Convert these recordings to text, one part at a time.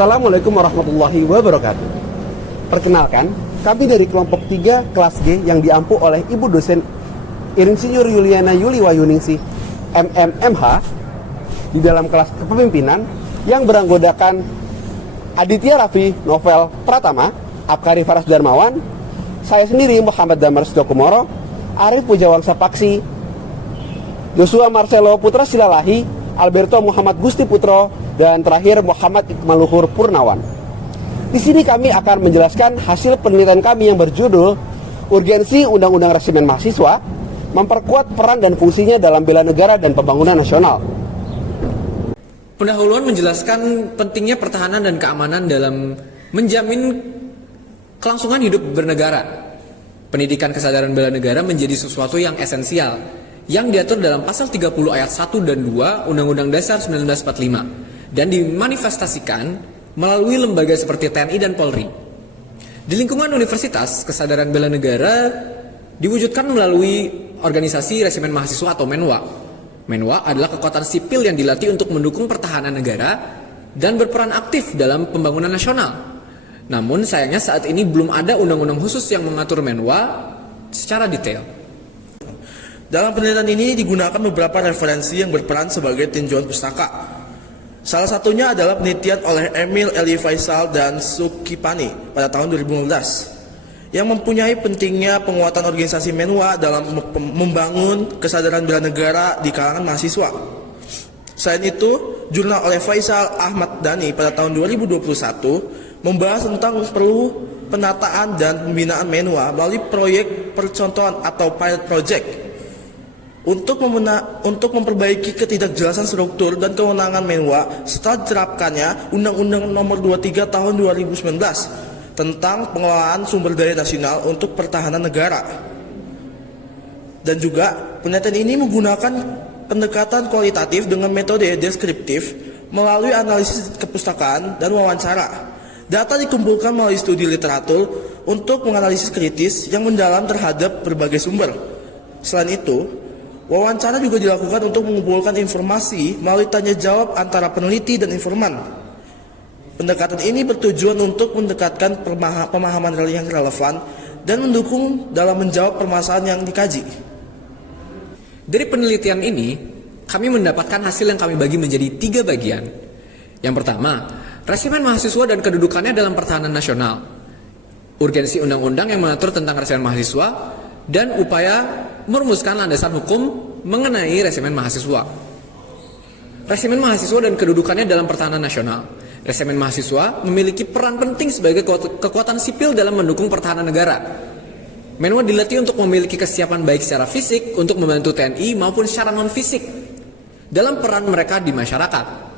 Assalamualaikum warahmatullahi wabarakatuh. Perkenalkan, kami dari kelompok 3 kelas G yang diampu oleh Ibu dosen Insinyur Yuliana Yuli Wayuningsih MMMH di dalam kelas kepemimpinan yang beranggotakan Aditya Raffi Novel Pratama, Abkari Faras Darmawan, saya sendiri Muhammad Damar Sudokumoro, Arif Pujawangsa Paksi, Joshua Marcelo Putra Silalahi, Alberto Muhammad Gusti Putro, dan terakhir Muhammad Iqmal Luhur Purnawan. Di sini kami akan menjelaskan hasil penelitian kami yang berjudul Urgensi Undang-Undang Resimen Mahasiswa, memperkuat peran dan fungsinya dalam bela negara dan pembangunan nasional. Pendahuluan menjelaskan pentingnya pertahanan dan keamanan dalam menjamin kelangsungan hidup bernegara. Pendidikan kesadaran bela negara menjadi sesuatu yang esensial, yang diatur dalam pasal 30 ayat 1 dan 2 Undang-Undang Dasar 1945 dan dimanifestasikan melalui lembaga seperti TNI dan Polri. Di lingkungan universitas, kesadaran bela negara diwujudkan melalui organisasi Resimen Mahasiswa atau Menwa. Menwa adalah kekuatan sipil yang dilatih untuk mendukung pertahanan negara dan berperan aktif dalam pembangunan nasional. Namun sayangnya saat ini belum ada undang-undang khusus yang mengatur Menwa secara detail. Dalam penelitian ini digunakan beberapa referensi yang berperan sebagai tinjauan pustaka. Salah satunya adalah penelitian oleh Emil Eli Faisal dan Sukipani pada tahun 2015 yang mempunyai pentingnya penguatan organisasi Menwa dalam membangun kesadaran bela negara di kalangan mahasiswa. Selain itu, jurnal oleh Faisal Ahmad Dhani pada tahun 2021 membahas tentang perlu penataan dan pembinaan Menwa melalui proyek percontohan atau pilot project untuk memperbaiki ketidakjelasan struktur dan kewenangan Menwa setelah diterapkannya Undang-Undang Nomor 23 Tahun 2019 tentang pengelolaan sumber daya nasional untuk pertahanan negara. Dan juga penelitian ini menggunakan pendekatan kualitatif dengan metode deskriptif melalui analisis kepustakaan dan wawancara. Data dikumpulkan melalui studi literatur untuk menganalisis kritis yang mendalam terhadap berbagai sumber. Selain itu, wawancara juga dilakukan untuk mengumpulkan informasi melalui tanya jawab antara peneliti dan informan. Pendekatan ini bertujuan untuk mendekatkan pemahaman yang relevan dan mendukung dalam menjawab permasalahan yang dikaji. Dari penelitian ini, kami mendapatkan hasil yang kami bagi menjadi 3 bagian. Yang pertama, Resimen Mahasiswa dan kedudukannya dalam pertahanan nasional, urgensi undang-undang yang mengatur tentang resimen mahasiswa, dan upaya merumuskan landasan hukum mengenai resimen mahasiswa. Resimen mahasiswa dan kedudukannya dalam pertahanan nasional. Resimen mahasiswa memiliki peran penting sebagai kekuatan sipil dalam mendukung pertahanan negara. Menwa dilatih untuk memiliki kesiapan baik secara fisik untuk membantu TNI maupun secara non-fisik dalam peran mereka di masyarakat.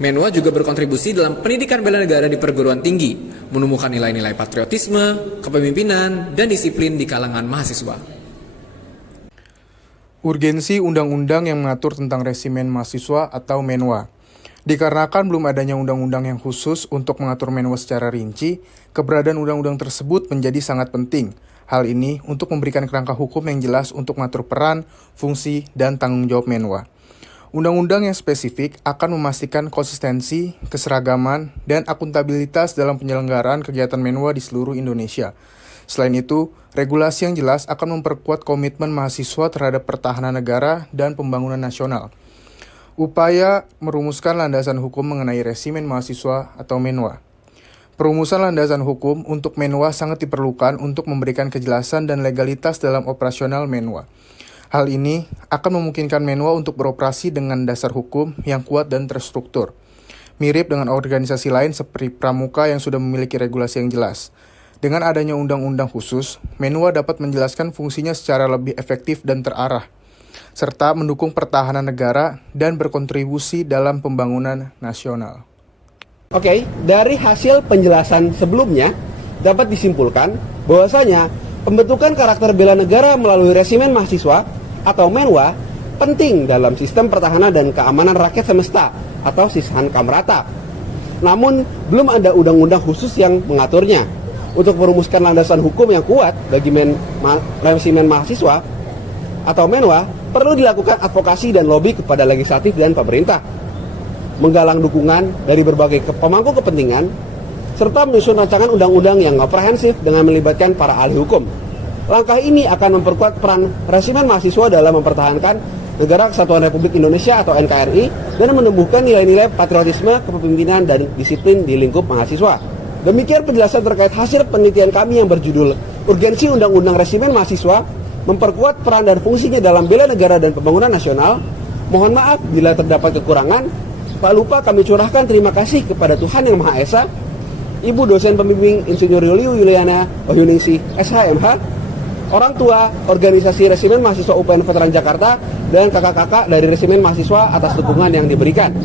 Menwa juga berkontribusi dalam pendidikan bela negara di perguruan tinggi, menumbuhkan nilai-nilai patriotisme, kepemimpinan, dan disiplin di kalangan mahasiswa. Urgensi undang-undang yang mengatur tentang resimen mahasiswa atau Menwa. Dikarenakan belum adanya undang-undang yang khusus untuk mengatur Menwa secara rinci, keberadaan undang-undang tersebut menjadi sangat penting. Hal ini untuk memberikan kerangka hukum yang jelas untuk mengatur peran, fungsi, dan tanggung jawab Menwa. Undang-undang yang spesifik akan memastikan konsistensi, keseragaman, dan akuntabilitas dalam penyelenggaraan kegiatan Menwa di seluruh Indonesia. Selain itu, regulasi yang jelas akan memperkuat komitmen mahasiswa terhadap pertahanan negara dan pembangunan nasional. Upaya merumuskan landasan hukum mengenai resimen mahasiswa atau Menwa. Perumusan landasan hukum untuk Menwa sangat diperlukan untuk memberikan kejelasan dan legalitas dalam operasional Menwa. Hal ini akan memungkinkan Menwa untuk beroperasi dengan dasar hukum yang kuat dan terstruktur. Mirip dengan organisasi lain seperti Pramuka yang sudah memiliki regulasi yang jelas. Dengan adanya undang-undang khusus, Menwa dapat menjelaskan fungsinya secara lebih efektif dan terarah, serta mendukung pertahanan negara dan berkontribusi dalam pembangunan nasional. Oke, dari hasil penjelasan sebelumnya dapat disimpulkan bahwasanya pembentukan karakter bela negara melalui resimen mahasiswa atau Menwa penting dalam sistem pertahanan dan keamanan rakyat semesta atau Sishan Kamrata. Namun, belum ada undang-undang khusus yang mengaturnya. Untuk merumuskan landasan hukum yang kuat bagi resimen mahasiswa atau Menwa, perlu dilakukan advokasi dan lobby kepada legislatif dan pemerintah. menggalang dukungan dari berbagai pemangku kepentingan, serta menyusun rancangan undang-undang yang komprehensif dengan melibatkan para ahli hukum. Langkah ini akan memperkuat peran resimen mahasiswa dalam mempertahankan Negara Kesatuan Republik Indonesia atau NKRI dan menumbuhkan nilai-nilai patriotisme, kepemimpinan, dan disiplin di lingkup mahasiswa. Demikian penjelasan terkait hasil penelitian kami yang berjudul Urgensi Undang-Undang Resimen Mahasiswa Memperkuat Peran dan Fungsinya dalam Bela Negara dan Pembangunan Nasional. Mohon maaf bila terdapat kekurangan. Tak lupa kami curahkan terima kasih kepada Tuhan Yang Maha Esa, Ibu dosen pembimbing Insinyur Yuliana Wahyuningsih, SHMH, orang tua organisasi Resimen Mahasiswa UPN Veteran Jakarta, dan kakak-kakak dari Resimen Mahasiswa atas dukungan yang diberikan.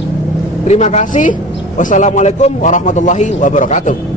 Terima kasih. Wassalamualaikum warahmatullahi wabarakatuh.